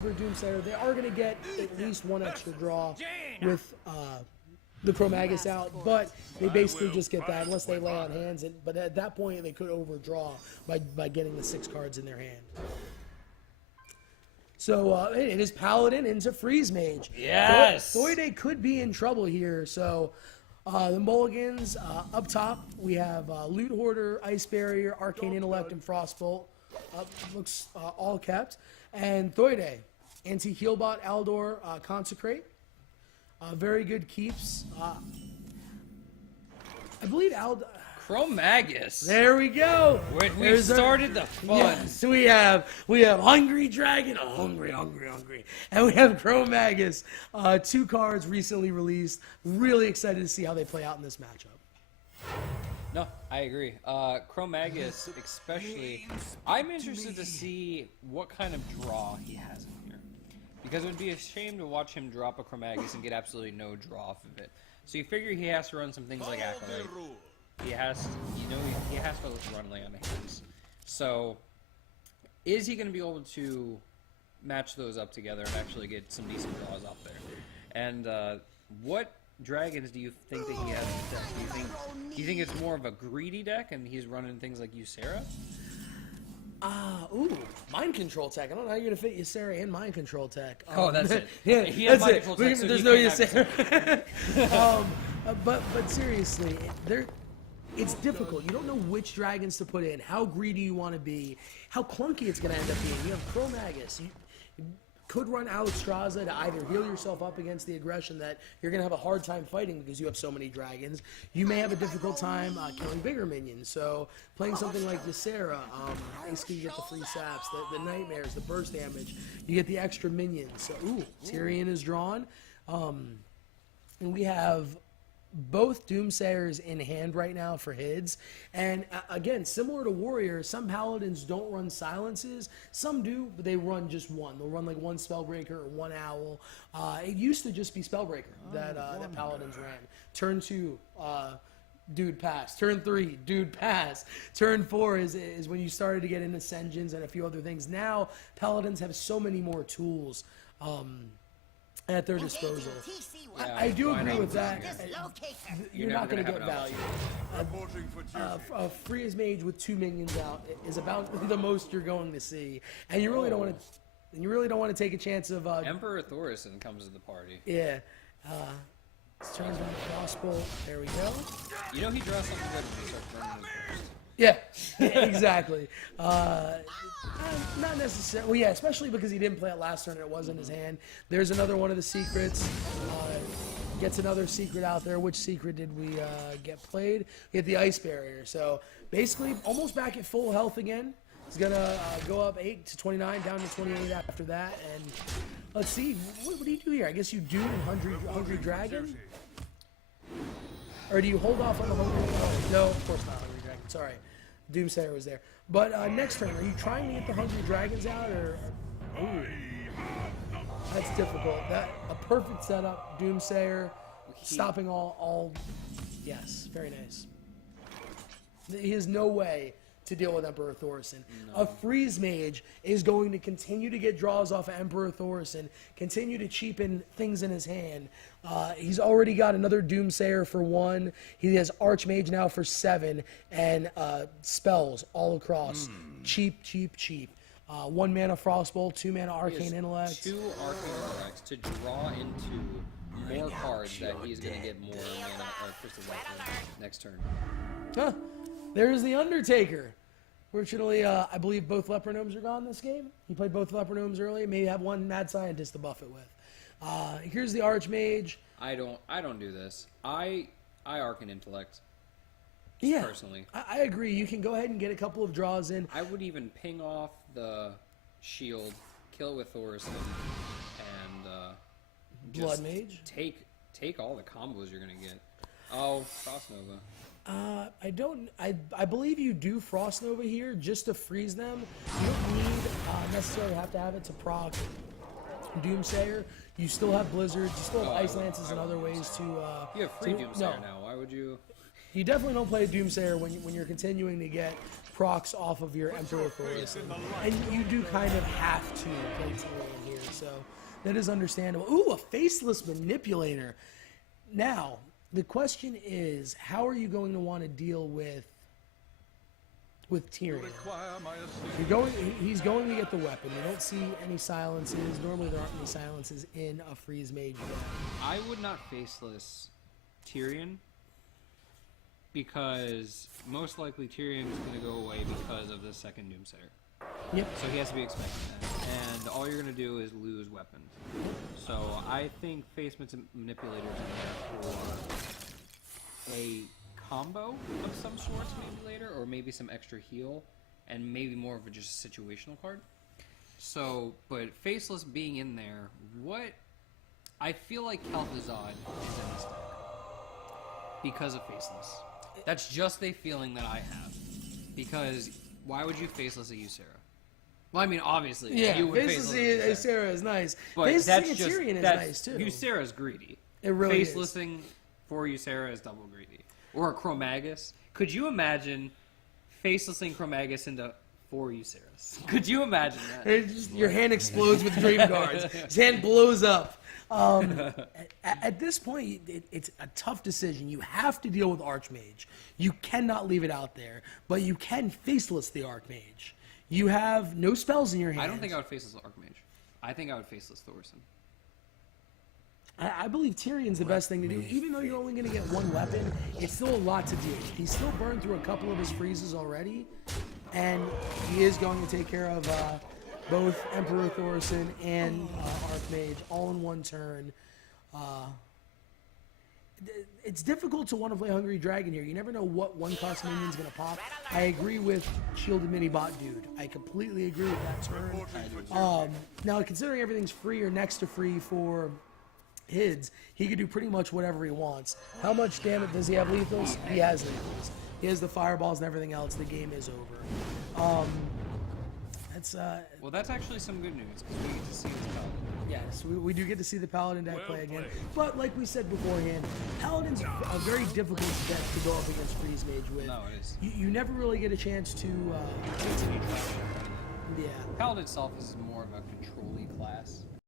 for Doomsayer, they are going to get at least one extra draw with the Chromagus out, but they basically just get that unless they lay on hands. But at that point, they could overdraw by getting the 6 cards in their hand. So it is Paladin into Freeze Mage. Yes! Thuede could be in trouble here. So the Mulligans, up top, we have Loot Hoarder, Ice Barrier, Arcane Intellect, and Frostbolt. Looks all kept. And Thuede, Anti-Healbot, Aldor, Consecrate. Very good keeps. I believe Chromagus. There we go. We started the fun. Yes, we have Hungry Dragon, hungry, and we have Chromagus. 2 cards recently released. Really excited to see how they play out in this matchup. No, I agree. Chromagus, especially, I'm interested to see what kind of draw he has in here. Because it would be a shame to watch him drop a Chromagus and get absolutely no draw off of it. So you figure he has to run some things like Acolyte. He has to, he has to run lay on hands. So, is he going to be able to match those up together and actually get some decent draws off there? And what dragons do you think that he has in his deck? Do you think it's more of a greedy deck and he's running things like Ysera? Mind Control Tech. I don't know how you're going to fit Ysera in Mind Control Tech. Oh, that's it. Yeah, he has that's Mind it. Control Tech, so There's he no can't Ysera. But seriously, it's difficult. You don't know which dragons to put in, how greedy you want to be, how clunky it's going to end up being. You have Chromagus. You could run Alexstrasza to either heal yourself up against the aggression that you're going to have a hard time fighting because you have so many dragons. You may have a difficult time killing bigger minions. So playing something like Ysera, basically you get the free saps, the nightmares, the burst damage. You get the extra minions. So, Tyrion is drawn. And we have both Doomsayers in hand right now for Hidz. And again, similar to Warrior, some Paladins don't run silences. Some do, but they run just one. They'll run like one Spellbreaker or one Owl. It used to just be Spellbreaker that Paladins ran. Turn 2, dude pass. Turn 3, dude pass. Turn 4 is when you started to get into Sengens and a few other things. Now, Paladins have so many more tools at their disposal. Yeah, I do agree with that. You're not going to never get gonna value. A Freeze Mage with 2 minions out is about the most you're going to see, and you really don't want to. And you really don't want to take a chance of. Emperor Thorison comes to the party. Yeah. Turns on the crossbow. There we go. You know he draws something good when he starts running his burst. Yeah, exactly. Not necessarily. Well, yeah, especially because he didn't play it last turn and it was in his hand. There's another one of the secrets. Gets another secret out there. Which secret did we get played? We get the Ice Barrier. So basically, almost back at full health again. He's going to go up 8 to 29, down to 28 after that. And let's see. What do you do here? I guess you do Hungry Dragon? Or do you hold off on the Hungry Dragon? No, of course not Hungry Dragon. Sorry. Doomsayer was there. But next turn, are you trying to get the Hungry Dragons out? Or ooh, that's difficult. A perfect setup. Doomsayer stopping all. Yes, very nice. He has no way to deal with Emperor Thorison. No. A Freeze Mage is going to continue to get draws off of Emperor Thorison, continue to cheapen things in his hand. He's already got another Doomsayer for 1. He has Archmage now for 7, and spells all across. Cheap. 1 mana Frostbolt, 2 mana Arcane Intellect. 2 Arcane Intellects to draw into more cards that he's going to get more mana Crystal next turn. Huh. There's the Undertaker. Fortunately, I believe both Leper Gnomes are gone this game. He played both Leper Gnomes early. Maybe have 1 Mad Scientist to buff it with. Here's the Archmage. I don't do this. I Arcane Intellect. Yeah, personally, I agree. You can go ahead and get a couple of draws in. I would even ping off the shield, kill it with Thorison, and Blood Mage. Take all the combos you're gonna get. Oh, Frost Nova. I believe you do Frost Nova here just to freeze them. You don't need necessarily have to have it to proc Doomsayer. You still have Blizzards. You still have Ice Lances and other ways to. You have free Doomsayer now. Why would you? You definitely don't play Doomsayer when you're continuing to get procs off of your Emperor Thorison. And you do kind of have to play Tyrion here, so that is understandable. Ooh, a Faceless Manipulator. Now, the question is, how are you going to want to deal with Tyrion? He's going to get the weapon. You don't see any silences. Normally there aren't any silences in a Freeze Mage yet. I would not Faceless Tyrion, because most likely Tyrion is going to go away because of the second Doomsayer. Yep. So he has to be expecting that. And all you're going to do is lose weapons. So I think Face Manipulator is there for a combo of some sorts maybe later, or maybe some extra heal, and maybe more of a just a situational card. So, but Faceless being in there, what... I feel like Kel'Thuzad is in this deck because of Faceless. That's just a feeling that I have. Because why would you Faceless a Ysera? Well, I mean, obviously, yeah, you would Faceless Faceless a Ysera is nice. But Faceless that's Tyrion is that's, nice too. Ysera's greedy. It really is. Facelessing for Ysera is double greedy. Or a Chromagus. Could you imagine Facelessing Chromagus into 4 Yseras? Could you imagine that? Your hand explodes with dream cards. His hand blows up. At this point, it's a tough decision. You have to deal with Archmage. You cannot leave it out there, but you can Faceless the Archmage. You have no spells in your hand. I don't think I would Faceless Archmage. I think I would Faceless Thorson. I believe Tyrion's the best thing to do. Even though you're only going to get one weapon, it's still a lot to do. He's still burned through a couple of his freezes already, and he is going to take care of both Emperor Thorson and Archmage all in one turn. It's difficult to want to play Hungry Dragon here. You never know what one-cost minion's going to pop. I agree with Shielded Mini-Bot Dude. I completely agree with that turn. Now, considering everything's free or next to free for Hidz, he could do pretty much whatever he wants. How much damage does he have lethals? He has lethals. He has the fireballs and everything else. The game is over. Well, that's actually some good news, because we get to see this Paladin. Yes, we do get to see the Paladin deck play again. But like we said beforehand, Paladin's a very difficult deck to go up against Freeze Mage with. No, it is. You never really get a chance to... Continue driving. yeah. Paladin itself is more of a control-y class.